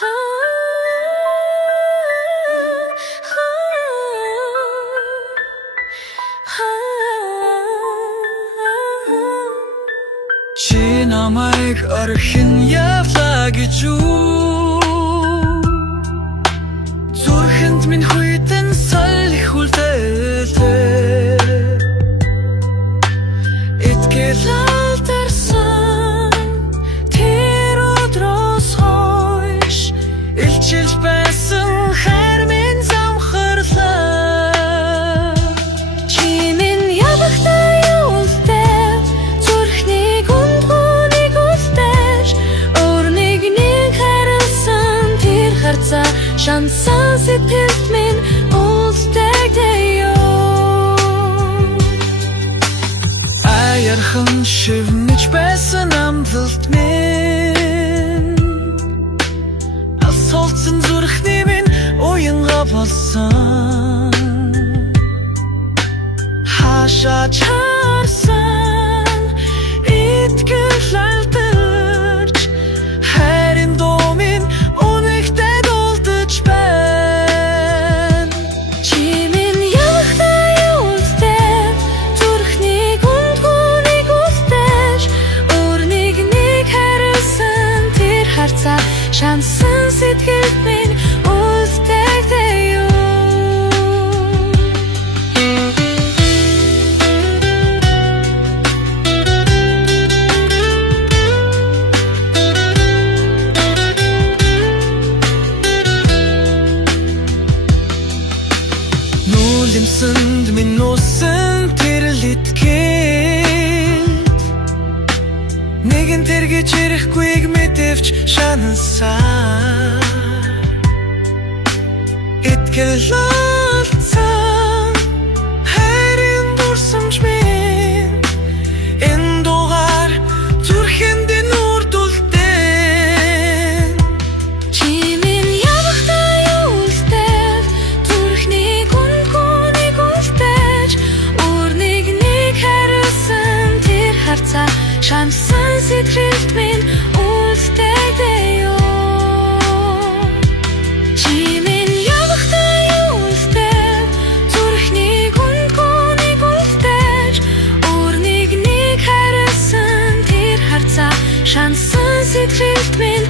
Чи намайг орхин явлаа гэж үү? Зүрхэнд минь хүйтэн салхи хүлдэлээ. Итгэл алдарсан тэр өдрөөс хойш илчилж байсан хайр минь замхарлаа. Чи минь явахтай явуултай зүрхний гүндгүүнийг үлдээж өөрнийг нэг харилсан тэр харцаа шансан сэтгэлд минь үлдээдэй ёо. Аярхан шивнэж байсан амлалт минь асуултсан зүрхний минь уянга болсон. Хаашаа чарсан итгэл алдаж хайрын дуу минь үнэхдээ дуулдаж байна. Чи минь явахтай явуултай зүрхний гүндгүүнийг үлдээж өөрнийг нэг харилсан тэр харцаа шансан сэтгэлд минь үлдээдэй ёо. Нүлэмсэнд минь нуусан тэр литгэл нэгэн тэргэж ирэхгүйг мэдвч шанасаа. Итгэл алдсан хайрын дурсамж минь энэ дугаар зүрхэнд нүрдүүлдэг. Чи минь явахтай явуултай зүрхний гүндгүүнийг үлдээж өөрнийг нэг харилсан тэр харцаа шансан сэтгэлд минь үлдээдэй ёо. Чи минь явахтай явуултай зүрхний гүндгүүнийг үлдээж өөрнийг нэг харилсан тэр харцаа шансан сэтгэлд минь